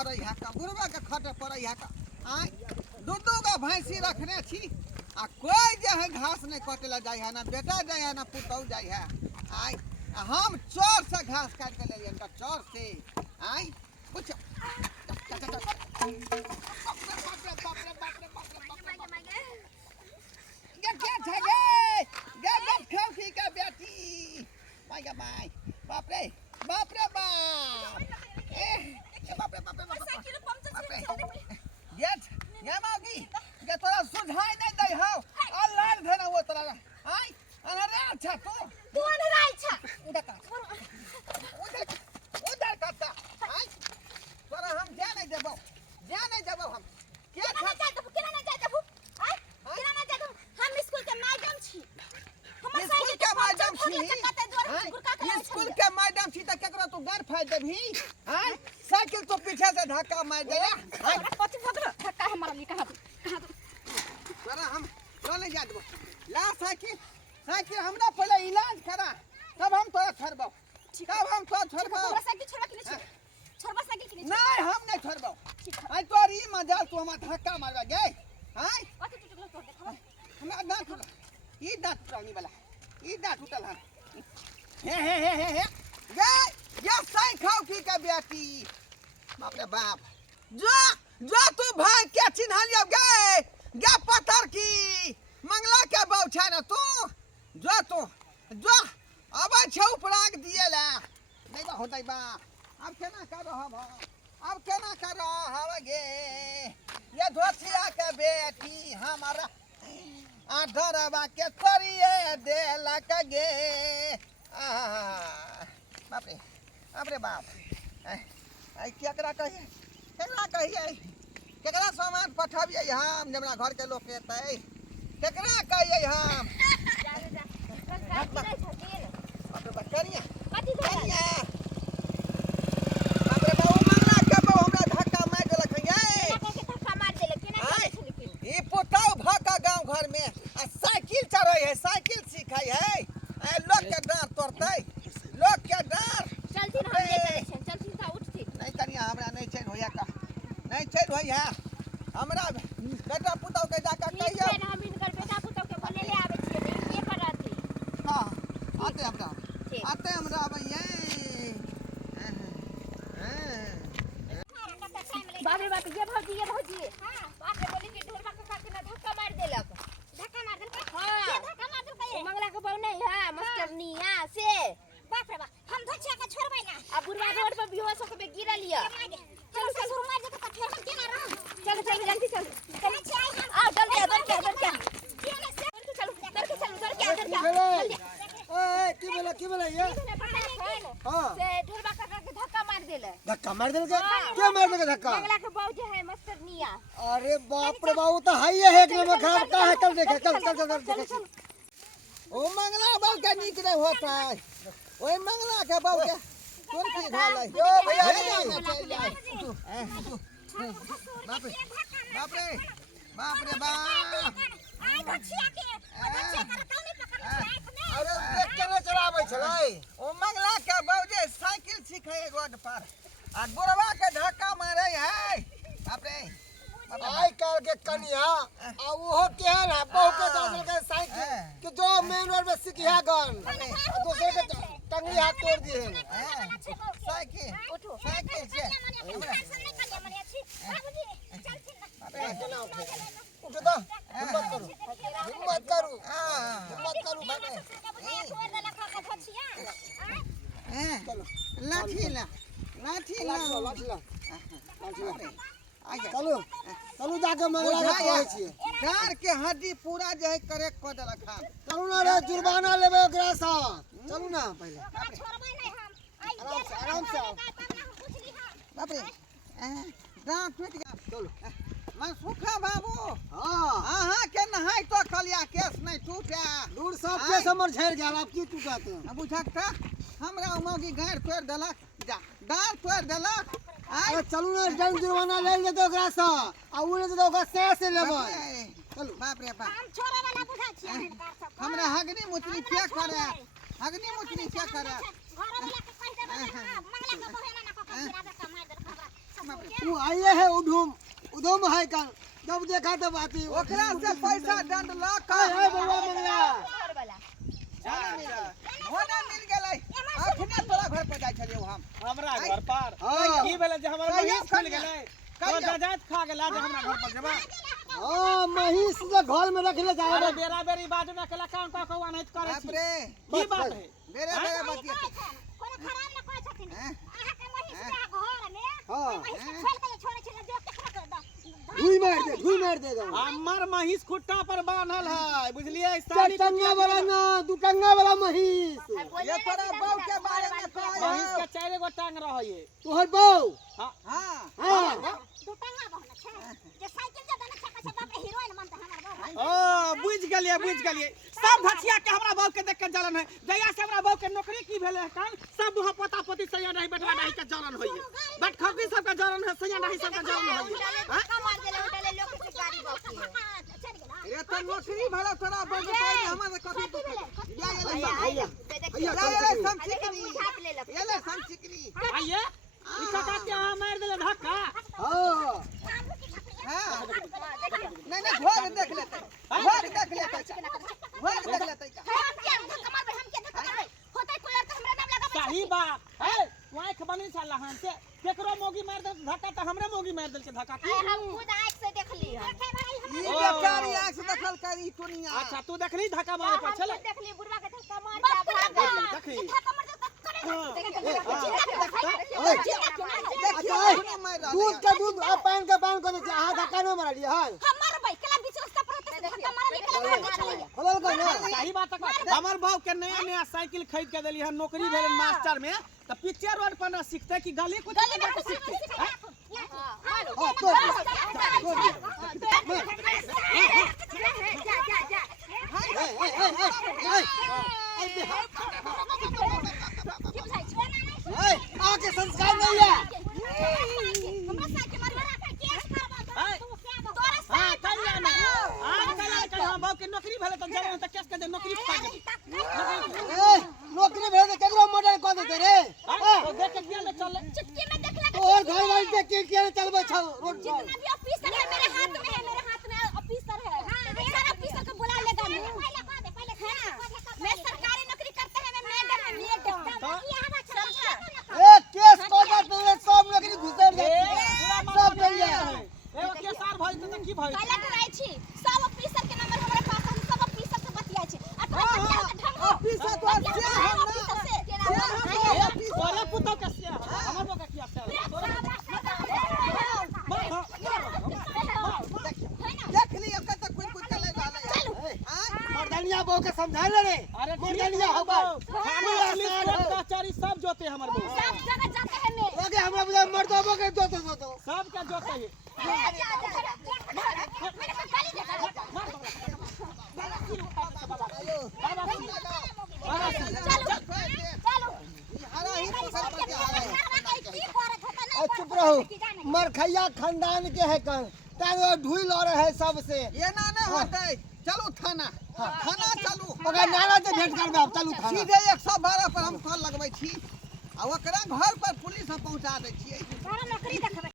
पड़ै है का बुढ़वा के खटे पड़ै है का आय दू गो भैंसी रखने छी आ कोई जे है घास नहीं कटेला जाय है ना बेटा जाय है ना पुतौ जाय है आय हम चोर से घास काट के ले लियन का चोर से आय कुछ बाप रे बाप गेट ये मागी ये तोरा सुझाई नहीं दे हो अल्लाह धना वो तोरा हाय अनरा अच्छा तू अनरा अच्छा उधर काटा हाय तोरा हम जा नहीं देबो हम के खा केना नहीं जाते हाय केना नहीं जाते हम स्कूल के मैडम छी हमर स्कूल के मैडम छी स्कूल के मैडम छी त केकरो तू गार फाड़ देबही हाय साइकिल तो पीछे से धक्का मार देला हाय पति पकड़ धक्का हमारा लिए कहां तोरा हम नहीं जा देबो ला साइकिल हमरा पहले इलाज करा तब हम तोरा छोड़बो हमरा साइकिल छोड़बा के नहीं छोड़बा साइकिल के नहीं हम नहीं छोड़बो आई तोर ई मजाल तू हमरा धक्का मारबा गे हाय पति टूटल तोड़ दे हमरा दांत टूटल ई दांत टूटल वाला ई दांत टूटल है हे गे ये साई खाओ की का बेटी बाप रे बाप जो तू भाई के चिन्ह लियो गे पत्थर की मंगला के बौ छै न तू जो अब छौ प्राग दिएला नहीं तो होतै बा अब केना कर रहा गे ये धोतिया के बेटी हमारा आधरवा के करिए देला के गे बाप रे बाप आई केकरा कहिए केकरा सामान पठाबिए हम हमरा घर के लोग एतै केकरा कहिए हम करिया अरे बाबू मंगला के बहु हमरा धक्का मार देलक ई पोताउ भाका गांव घर में आ साइकिल चढ़ै है साइकिल सिखाई है लोग के डार तोड़तै लोग के डार चलती हम चलती था उठती नहीं कनिया हमरा नहीं चैन होया का नहीं चैन होया हमरा बेटा पुतौ के जाका कहियो हम इनकर बेटा पुतौ के बोले ले आवे छिए ये कर रहती हां आते हमरा भैया बाप रे बाप ये भौजी हां बाप रे बोली कि ढोलबा के साथ में धक्का मार देलक हां के धक्का मार देलक मंगला के बहू नहीं है मास्टरनिया से बाप रे बाप हम धछिया के छोड़बै ना अब बुढ़वा रोड पर बेहोश होके गिरा लिया चलो ससुर मार देके पत्थर में केना रह चलो जल्दी चल आ डर के चल की बोला ये हां से ढोलबा के धक्का मार देले क्या मार देलके धक्का मंगला के बहू जे है मास्टरनिया अरे बाप रे बाबू तो हाई है एक नंबर खराब का है चल देखे चल ओ मंगला बहू के नीक नहीं होता है ओए मंगला के बहू के कौन की घाल है यो भैया चल जाए बाप रे बाप आई धछिया के धछिया कर कौन पकड़ अरे देख के न चलाबै छलै ओ मंगला के बहू जे साइकिल सीखे रोड पर आ बुढ़वा के धक्का मारे है बाप रे आई काल के कनिया आ ओहो केहन है बहु के दादल के साइकिल कि जो मेन रोड में सिकिया गन दूसरे के टंगली हाथ तोड़ दिए साइकिल से उठ दो हिम्मत करू लाठी चलू जाके मंगला के कहै छियै कार के हड्डी पूरा जे है करेक्ट कर देलक खान चलू ना रे जुर्माना लेबे ओकरा सँ चलू ना पहले आराम से बाप रे दांत टूट गया चलो मैं सुखा बाबू हां अहाँ के नहाई तो कलिया केस नहीं टूटा दूर सब केस हमर झड़ गेल अब की टूटत बुझक त हमरा मौगी गाड़ तोड़ देलक जा डाल तोड़ देलक अरे चलू ना जन जुर्माना ले लेते ओकरा सँ आ उने तो ओकरा से लेबै चलू बाप रे बाप हम छोरे वाला बुझा छियै हमरा हगनी मुचनी क्या करे घर वाला के कह देबे मंगला के कह देबे मंगला के बहेना ना कह गिरा दे कमाई दे वो आइए है उधम है कल जब देखा तब आती ओकरा से पैसा दंड ला का है बउआ मंगला घर वाला होने मिल गेलै अखने तोरा घर पर जाय छलियौ हम हमरा घर पर हां की भेलै जे हमर महीस खुल गेलै तो जजात खा गेला जे हमरा घर पर जेबा हां महिष जे घर में रखले जाए अरे बेरा बेरी बाजू ना कला काम का कौआ नहीं करे बाप छी रे की बात है बेरे बेरे बतिया कोनो खराब न कहै छथिन हैं? अहाँ के महिष के घर में हां महिष के छोड़ के छोड़े छै जो केकरा धुई मार देगा हमर महीस खुट्टा पर बांधल है बुझलिए साली टंगा वाला ना दू टंगा वाला महिष ये तोरा बहू के बारे में महीस कहै के चारे गो टांग रहय तोहर बहू हां हां हां दू टंगा बहन छै जे साइकिल जे दने छका से बाप हीरोइन मानते हमर बाप ओ बुझ गेलिए सब भछिया के हमरा बाप के देख के जलन है जया से हमरा बाप के नौकरी की भेले है काल सब दुहा पोता पोती सैया नहीं बेटवा नहीं के जलन होई बट खौकी सब का जलन है सैया नहीं सब का जलन होई धक्का मार देले उठले लोग के गाड़ी बाकी चल गेला ये तो नौकरी भला तोरा बहू के हमर कथि तो जा गेलै भैया जा गेलै समझिकनी छाप ले लक ये ले समझिकनी आइए ई काका के अहाँ मार देले धक्का हां हां देखियो नहीं नहीं घोर देख लेते घोर देख लेते घोर देख लेते हम के धक्का मारबे हम के धक्का मारबे होतै कोलर तो हमरा नाम लगा सही बात है वाइख बनी साला हां से केकरो मोगी मार दे धक्का त हमरे मोगी मार देल के धक्का की हम खुद आंख से देखली है ई बेचारी आंख से देखल करी दुनिया अच्छा तू देखली धक्का मारे पर चले देखली बुढ़वा के धक्का मार के भाग गई देखली धक्का मार दे दूध का दूध पान का पान को हां धक्का न मार दिया हां हमर भाई कला बीच रास्ता पर होते धक्का मार निकल हलल का ना सही बात है हमर बाप के नया नया साइकिल खरीद के देली है नौकरी भेल मास्टर में त पिक्चर रोड पर ना सीखते कि गली कुछ नहीं सीखते आके संस्कार नहीं है हां कहिया ना आज कल हम बाप के नौकरी भेल त जलन त केस के नौकरी खा गेली नौकरी भेज केकरो मर्डर कर देते रे तो देख के किया ले चले चुटकी में देखला और घर वाले देख के किया चलबे छ रोड पर जितना भी ऑफिसर है मेरे हाथ में ऑफिसर है सारा ऑफिसर को बुला लेगा पहले मैं सरकारी नौकरी करते हैं मैं मैडम समझा एक केस कोटा पे सब नौकरी घुसे दे सब मिल जाए एगो केसार भइल त की भइल पहले डराई छी सब ऑफिसर के नंबर हमारे पास है सब ऑफिसर से बतियाई छी ऑफिसर तो से हम ना तोरे पुतो के से हमर बका किया से देख ली अब तक कुछ चले वाले मर्दानिया बहू के समझा ले रे अरे मर्दानिया होगा थाना पुलिस कचहरी सब जोते हमर बहू सब जगह जाते हैं मैं ओके हमरा बुझा मर्दों के दो सब का जोते है मेरे को गाली देता चलो हरा ही फसल पर के हरा चुप रहो मरखैया खानदान के है कन तारो ढुई ल रहे है सबसे ये ना होतै चलो थाना थाना चलू मगर नाला से भेंट करबे अब चलू थाना सीधे 112 पर हम कॉल लगबै छी आ ओकरा घर पर पुलिस हम पहुंचा दै छियै नौकरी देखबै